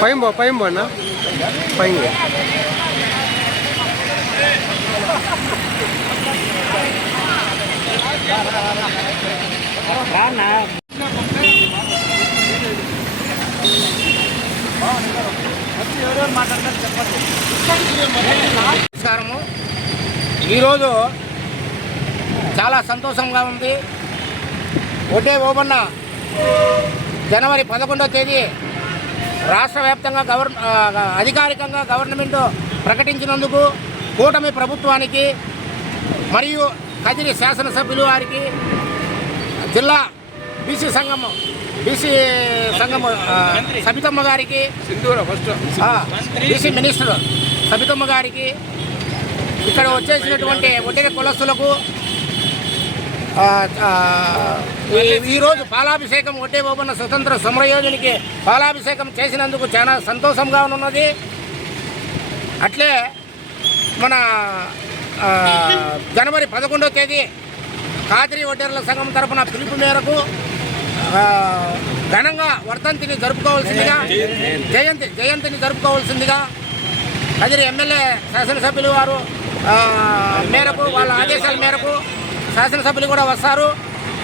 పైన పో పైన పో అన్న పైన. నమస్కారము. ఈరోజు చాలా సంతోషంగా ఉంది. ఒడ్డే ఓబన్న జనవరి పదకొండవ తేదీ రాష్ట్ర వ్యాప్తంగా గవర్ ఆ, అధికారికంగా గవర్నమెంట్ ప్రకటించినందుకు కూటమి ప్రభుత్వానికి మరియు కదిరి శాసనసభ్యులు వారికి జిల్లా బీసీ సంఘం బీసీ సంఘం సబితమ్మ గారికి బీసీ మినిస్టర్ సబితమ్మ గారికి ఇక్కడ వచ్చేసినటువంటి ఒడ్డెర కులస్తులకు ఈరోజు పాలాభిషేకం ఒట్టే బొమ్మన్న స్వతంత్ర సమరయోజనికి పాలాభిషేకం చేసినందుకు చాలా సంతోషంగా ఉన్నది. అట్లే మన జనవరి పదకొండవ తేదీ కాదిరి ఒడ్డెర్ల సంఘం తరఫున పిలుపు మేరకు ఘనంగా వర్ధంతిని జరుపుకోవాల్సిందిగా జయంతి జయంతిని జరుపుకోవాల్సిందిగా కదిరి ఎమ్మెల్యే శాసనసభ్యులు వారు మేరకు వాళ్ళ ఆదేశాల మేరకు శాసనసభ్యులు కూడా వస్తారు.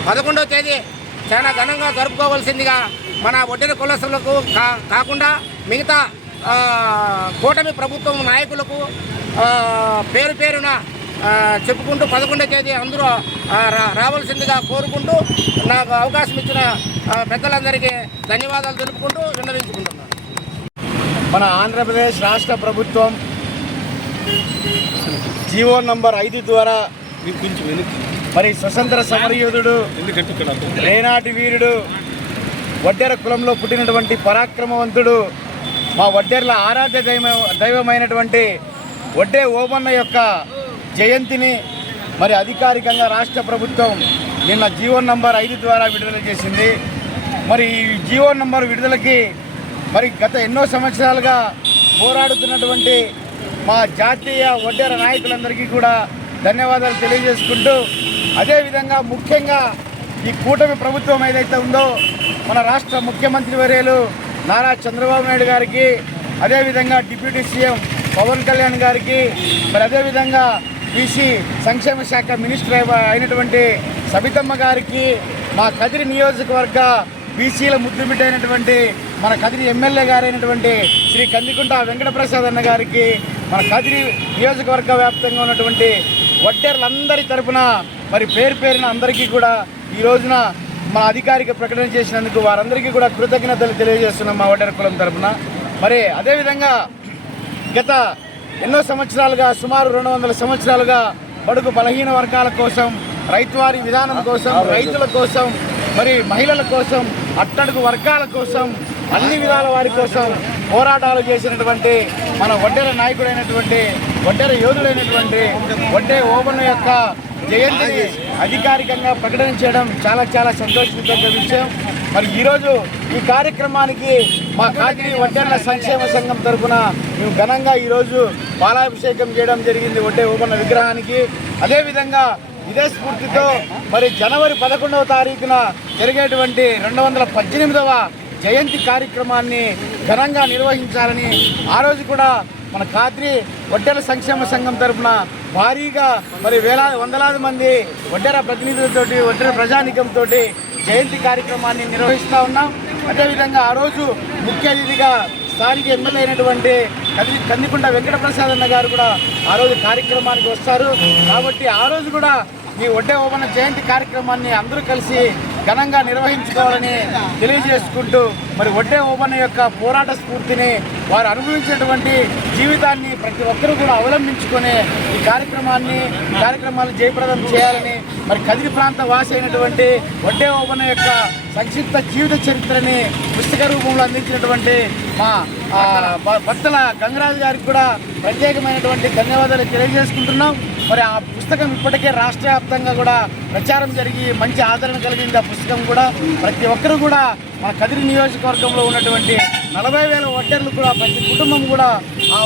పదకొండవ తేదీ చాలా ఘనంగా జరుపుకోవాల్సిందిగా మన ఒడ్డిన కులస్తులకు కా కాకుండా మిగతా కూటమి ప్రభుత్వం నాయకులకు పేరు పేరున చెప్పుకుంటూ పదకొండవ తేదీ అందరూ రా- రావాల్సిందిగా కోరుకుంటూ నాకు అవకాశం ఇచ్చిన పెద్దలందరికీ ధన్యవాదాలు తెలుపుకుంటూ విన్నవించుకుంటున్నాను. మన ఆంధ్రప్రదేశ్ రాష్ట్ర ప్రభుత్వం జీవో నంబర్ ఐదు ద్వారా మరి స్వతంత్ర సమరయోధుడు రేనాటి వీరుడు వడ్డెర కులంలో పుట్టినటువంటి పరాక్రమవంతుడు మా వడ్డెర్ల ఆరాధ్య దైవ దైవమైనటువంటి వడ్డే ఓబన్న యొక్క జయంతిని మరి అధికారికంగా రాష్ట్ర ప్రభుత్వం నిన్న జీవో నంబర్ ఐదు ద్వారా విడుదల చేసింది. మరి ఈ జీవో నంబర్ విడుదలకి మరి గత ఎన్నో సంవత్సరాలుగా పోరాడుతున్నటువంటి మా జాతీయ ఒడ్డెర నాయకులందరికీ కూడా ధన్యవాదాలు తెలియజేసుకుంటూ అదేవిధంగా ముఖ్యంగా ఈ కూటమి ప్రభుత్వం ఏదైతే ఉందో మన రాష్ట్ర ముఖ్యమంత్రి వర్యులు నారా చంద్రబాబు నాయుడు గారికి అదేవిధంగా డిప్యూటీ సీఎం పవన్ కళ్యాణ్ గారికి మరి అదేవిధంగా బీసీ సంక్షేమ శాఖ మినిస్టర్ అయినటువంటి సబితమ్మ గారికి మా కదిరి నియోజకవర్గ బీసీల ముద్దుబిడ్డ అయినటువంటి మన కదిరి ఎమ్మెల్యే గారైనటువంటి శ్రీ కందికుంట వెంకటప్రసాద్ అన్న గారికి మన కదిరి నియోజకవర్గ వ్యాప్తంగా ఉన్నటువంటి వడ్డేర్లందరి తరపున మరి పేరు పేరున అందరికీ కూడా ఈ రోజున మన అధికారిక ప్రకటన చేసినందుకు వారందరికీ కూడా కృతజ్ఞతలు తెలియజేస్తున్నాం మా వడ్డేర కులం తరపున. మరి అదేవిధంగా గత ఎన్నో సంవత్సరాలుగా సుమారు రెండు వందల సంవత్సరాలుగా బడుగు బలహీన వర్గాల కోసం రైతువారి విధానం కోసం రైతుల కోసం మరి మహిళల కోసం అట్టడుగు వర్గాల కోసం అన్ని విధాల వారి కోసం పోరాటాలు చేసినటువంటి మన వడ్డెర నాయకుడైనటువంటి వడ్డెర యోధుడైనటువంటి వడ్డే ఓబన్న యొక్క జయంతిని అధికారికంగా ప్రకటన చేయడం చాలా చాలా సంతోషించే విషయం. మరి ఈరోజు ఈ కార్యక్రమానికి మా కాకిరి వడ్డెర్ల సంక్షేమ సంఘం తరఫున మేము ఘనంగా ఈరోజు పాలాభిషేకం చేయడం జరిగింది వడ్డే ఓబన్న విగ్రహానికి. అదేవిధంగా ఇదే స్ఫూర్తితో మరి జనవరి పదకొండవ తారీఖున జరిగేటువంటి రెండు వందల పద్దెనిమిదవ జయంతి కార్యక్రమాన్ని ఘనంగా నిర్వహించాలని ఆ రోజు కూడా మన ఖాద్రి వడ్డెర సంక్షేమ సంఘం తరఫున భారీగా మరి వేలా వందలాది మంది వడ్డెర ప్రతినిధులతోటి వడ్డెర ప్రజానికంతో జయంతి కార్యక్రమాన్ని నిర్వహిస్తూ ఉన్నాం. అదేవిధంగా ఆ రోజు ముఖ్య అతిథిగా స్థానిక ఎమ్మెల్యే అయినటువంటి కంది కందికొండ వెంకటప్రసాద్ అన్న గారు కూడా ఆ రోజు కార్యక్రమానికి వస్తారు. కాబట్టి ఆ రోజు కూడా ఈ వడ్డే ఓపెన జయంతి కార్యక్రమాన్ని అందరూ కలిసి ఘనంగా నిర్వహించుకోవాలని తెలియజేసుకుంటూ మరి ఒడ్డే ఓబన్న యొక్క పోరాట స్ఫూర్తిని వారు అనుభవించినటువంటి జీవితాన్ని ప్రతి ఒక్కరూ కూడా అవలంబించుకొని ఈ కార్యక్రమాన్ని కార్యక్రమాలు జయప్రదం చేయాలని మరి కదిరి ప్రాంత వాసి అయినటువంటి ఒడ్డే ఓబన యొక్క సంక్షిప్త జీవిత చరిత్రని పుస్తక రూపంలో అందించినటువంటి మా భక్తుల భర్తల గంగరాజు గారికి కూడా ప్రత్యేకమైనటువంటి ధన్యవాదాలు తెలియజేసుకుంటున్నాం. మరి ఆ పుస్తకం ఇప్పటికే రాష్ట్ర వ్యాప్తంగా కూడా ప్రచారం జరిగి మంచి ఆదరణ కలిగింది. ఆ పుస్తకం కూడా ప్రతి ఒక్కరు కూడా మన కదిరి నియోజకవర్గంలో ఉన్నటువంటి నలభై వేల ఒడ్డర్లు కూడా ప్రతి కుటుంబం కూడా ఆ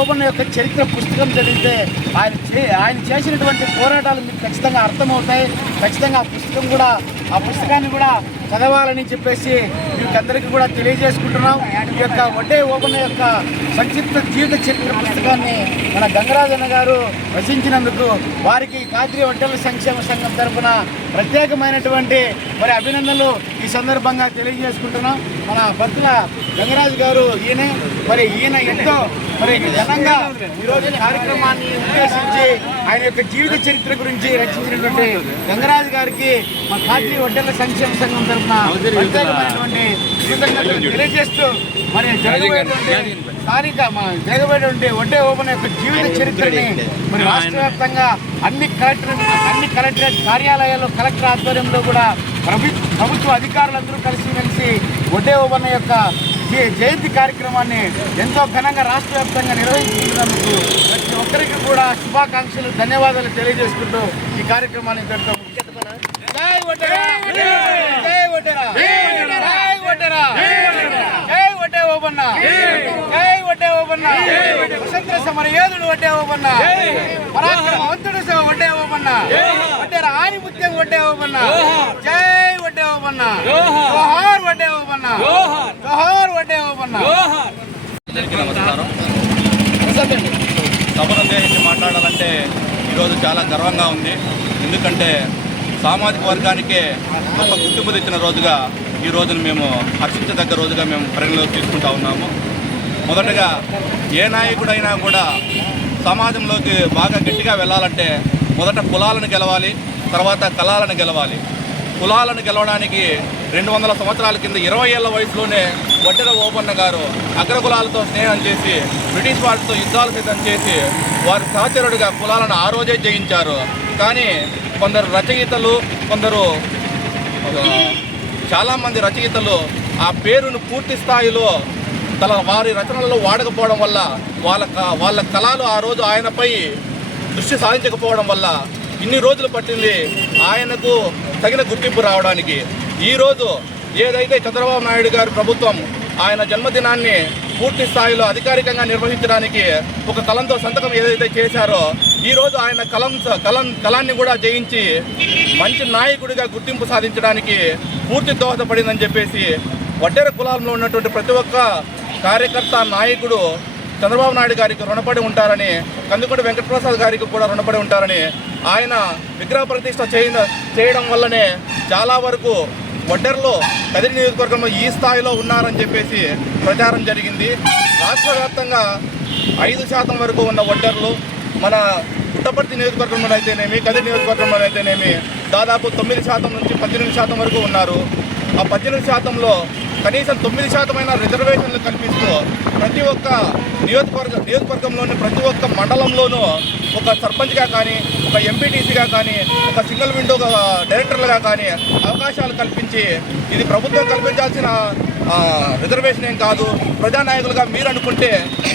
ఓపెన్ యొక్క చరిత్ర పుస్తకం చదివితే ఆయన చే- ఆయన చేసినటువంటి పోరాటాలు మీకు ఖచ్చితంగా అర్థమవుతాయి. ఖచ్చితంగా ఆ పుస్తకం కూడా ఆ పుస్తకాన్ని కూడా చదవాలని చెప్పేసి మీకందరికీ కూడా తెలియజేసుకుంటున్నాం. ఈ యొక్క వడ్డే ఓపెన్ యొక్క సంక్షిప్త జీవిత చరిత్ర పుస్తకాన్ని మన గంగరాజన్న గారు రచించినందుకు వారికి కాద్రి వంటల సంక్షేమ సంఘం తరఫున ప్రత్యేకమైనటువంటి మరి అభినందనలు ఈ సందర్భంగా తెలియజేసుకుంటున్నాం. మన భక్తుల గంగరాజు గారు ఈయనే. మరి ఈయన ఎంతో మరి ఘనంగా ఈరోజు కార్యక్రమాన్ని ఉద్దేశించి ఆయన యొక్క జీవిత చరిత్ర గురించి రచించినటువంటి గంగరాజు గారికి మా పార్టీ వడ్డల సంక్షేమ సంఘం తరఫున ప్రత్యేకమైనటువంటి కృతజ్ఞతలు తెలియజేస్తూ మరి జరగబోయేటువంటి స్థానిక మా జరగబోయేటువంటి వడ్డే ఓపెన్ యొక్క జీవిత చరిత్రని మరి రాష్ట్ర వ్యాప్తంగా అన్ని కలెక్టర్ అన్ని కలెక్టరేట్ కార్యాలయాల్లో కలెక్టర్ ఆధ్వర్యంలో కూడా ప్రభుత్వ అధికారులందరూ కలిసిమెలిసి వడ్డే ఓపెన్ యొక్క జయంతి కార్యక్రమాన్ని ఎంతో ఘనంగా రాష్ట్ర వ్యాప్తంగా నిర్వహించుకున్నందుకు ప్రతి ఒక్కరికి కూడా శుభాకాంక్షలు ధన్యవాదాలు తెలియజేసుకుంటూ ఈ కార్యక్రమాన్ని ఇంతటితో ముగిస్తున్నాను. జై వడ్డెరా! జై వడ్డెరా! జై వడ్డెరా! జై వడ్డే ఓబన్న జై వడ్డే ఓబన్న స్వతంత్ర సమర యోధుడు వడ్డే ఓబన్న పరాక్రమవంతుడు వడ్డే ఓబన్న వడ్డేర ఆనిముత్యం వడ్డే ఓబన్న జై వడ్డే ఓబన్న జోహార్ వడ్డే ఓబన్న జోహార్. వడ్డే ఓబన్న అందరికీ నమస్కారం. సభను ఉద్దేశించి మాట్లాడాలంటే ఈరోజు చాలా గర్వంగా ఉంది. ఎందుకంటే సామాజిక వర్గానికే గొప్ప గుర్తింపు తెచ్చిన రోజుగా ఈ రోజును మేము హర్షించదగ్గ రోజుగా మేము పరిగణలోకి తీసుకుంటా ఉన్నాము. మొదటగా ఏ నాయకుడైనా కూడా సమాజంలోకి బాగా గట్టిగా వెళ్ళాలంటే మొదట కులాలను గెలవాలి తర్వాత కళాలను గెలవాలి. కులాలను గెలవడానికి రెండు వందల సంవత్సరాల కింద ఇరవై ఏళ్ళ వయసులోనే వడ్డెర ఓపన్న గారు అగ్రకులాలతో స్నేహం చేసి బ్రిటిష్ వారితో యుద్ధాలు సిద్ధం చేసి వారి సహచరుడిగా కులాలను ఆ రోజే జయించారు. కానీ కొందరు రచయితలు కొందరు చాలామంది రచయితలు ఆ పేరును పూర్తి స్థాయిలో తల వారి రచనల్లో వాడకపోవడం వల్ల వాళ్ళ వాళ్ళ కళలు ఆ రోజు ఆయనపై దృష్టి సాధించకపోవడం వల్ల ఇన్ని రోజులు పట్టింది ఆయనకు తగిన గుర్తింపు రావడానికి. ఈరోజు ఏదైతే చంద్రబాబు నాయుడు గారి ప్రభుత్వం ఆయన జన్మదినాన్ని పూర్తి స్థాయిలో అధికారికంగా నిర్వహించడానికి ఒక కలంతో సంతకం ఏదైతే చేశారో ఈరోజు ఆయన కలం కలం కలాన్ని కూడా జయించి మంచి నాయకుడిగా గుర్తింపు సాధించడానికి పూర్తి దోహదపడిందని చెప్పేసి వడ్డెర కులాల్లో ఉన్నటువంటి ప్రతి ఒక్క కార్యకర్త నాయకుడు చంద్రబాబు నాయుడు గారికి రుణపడి ఉంటారని కందుకూడి వెంకటప్రసాద్ గారికి కూడా రుణపడి ఉంటారని ఆయన విగ్రహ ప్రతిష్ట చేయడం వల్లనే చాలా వరకు వడ్డర్లో కదిరి నియోజకవర్గంలో ఈ స్థాయిలో ఉన్నారని చెప్పేసి ప్రచారం జరిగింది. రాష్ట్ర వ్యాప్తంగా ఐదు శాతం వరకు ఉన్న వడ్డర్లు మన పుట్టపర్తి నియోజకవర్గంలో అయితేనేమి కదిరి నియోజకవర్గంలో అయితేనేమి దాదాపు తొమ్మిది శాతం నుంచి పద్దెనిమిది శాతం వరకు ఉన్నారు. ఆ పద్దెనిమిది శాతంలో కనీసం తొమ్మిది శాతమైన రిజర్వేషన్లు కల్పిస్తూ ప్రతి ఒక్క నియోజకవర్గ నియోజకవర్గంలోని ప్రతి ఒక్క మండలంలోనూ ఒక సర్పంచ్గా కానీ ఒక ఎంపీటీసీగా కానీ ఒక సింగిల్ విండో డైరెక్టర్లుగా కానీ అవకాశాలు కల్పించి ఇది ప్రభుత్వం కల్పించాల్సిన రిజర్వేషన్ ఏం కాదు. ప్రజానాయకులుగా మీరు అనుకుంటే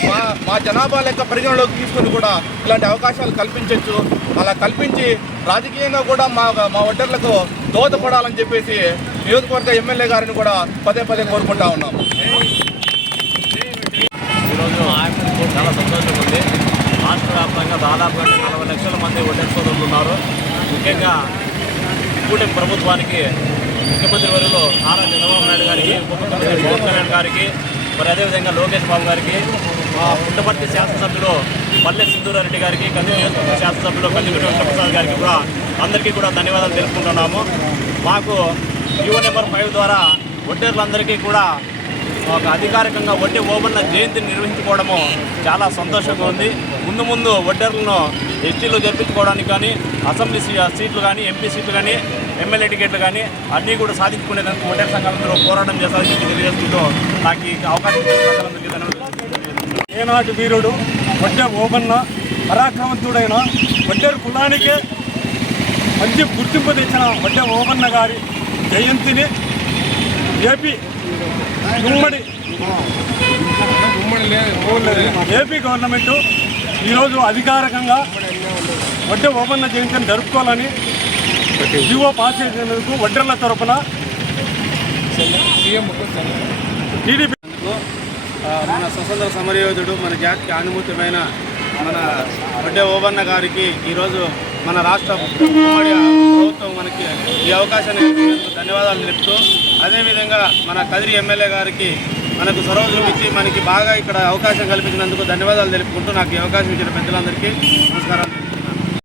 మా మా జనాభా లెక్క పరిగణలోకి తీసుకుని కూడా ఇలాంటి అవకాశాలు కల్పించవచ్చు అలా కల్పించి రాజకీయంగా కూడా మా మా ఒడ్డర్లకు దోహదపడాలని చెప్పేసి నియోజకవర్గ ఎమ్మెల్యే గారిని కూడా పదే పదే కోరుకుంటా ఉన్నాం. ఈరోజు చాలా సంతోషం ఉంది. రాష్ట్ర వ్యాప్తంగా దాదాపు నలభై లక్షల మంది ఒడ్డెర సోదరులు ఉన్నారు ముఖ్యంగా కూటమి ప్రభుత్వానికి ముఖ్యమంత్రి వర్యులు నారా చంద్రబాబు నాయుడు గారికి ముఖ్యమంత్రి పవన్ కళ్యాణ్ గారికి మరి అదేవిధంగా లోకేష్ బాబు గారికి మా పుట్టపర్తి శాసనసభ్యులు పల్లె సింధూరారెడ్డి గారికి కంది నియోజకవర్గ శాసనసభ్యులు కందిపల్లి వెంకటప్రసాద్ గారికి కూడా అందరికీ కూడా ధన్యవాదాలు తెలుపుకుంటున్నాము. మాకు యువ నెంబర్ ఫైవ్ ద్వారా ఒడ్డేర్లందరికీ కూడా ఒక అధికారికంగా వడ్డీ ఓబన్న జయంతిని నిర్వహించుకోవడము చాలా సంతోషంగా ఉంది. ముందు ముందు వడ్డర్లను ఎస్టీలో జరిపించుకోవడానికి కానీ అసెంబ్లీ సీట్లు కానీ ఎంపీ సీట్లు కానీ ఎమ్మెల్యే టికెట్లు కానీ అన్నీ కూడా సాధించుకునేందుకు వడ్డర్ సంఘాలందరూ పోరాటం చేస్తారని చెప్పి నాకు ఈ అవకాశం ఏనాటి వీరుడు వడ్డే ఓబన్న పరాక్రమంతుడైన వడ్డేరు కులానికే మంచి గుర్తింపు తెచ్చిన వడ్డే ఓబన్న గారి జయంతిని ఏపీ ఉమ్మడి ఏపీ గవర్నమెంట్ ఈరోజు అధికారికంగా వడ్డే ఓబన్న జయంతిని జరుపుకోవాలని జీవో పాస్ చేసినందుకు వడ్డర్ల తరపున టీడీపీ మన స్వతంత్ర సమరయోధుడు మన జాతికి అనుమతమైన మన వడ్డే ఓబన్న గారికి ఈరోజు మన రాష్ట్ర ప్రభుత్వం మనకి ఈ అవకాశాన్ని ధన్యవాదాలు తెలుపుతూ అదేవిధంగా మన కదిరి ఎమ్మెల్యే గారికి మనకు సరోజులు ఇచ్చి మనకి బాగా ఇక్కడ అవకాశం కల్పించినందుకు ధన్యవాదాలు తెలుపుకుంటూ నాకు ఈ అవకాశం ఇచ్చిన పెద్దలందరికీ నమస్కారాలు.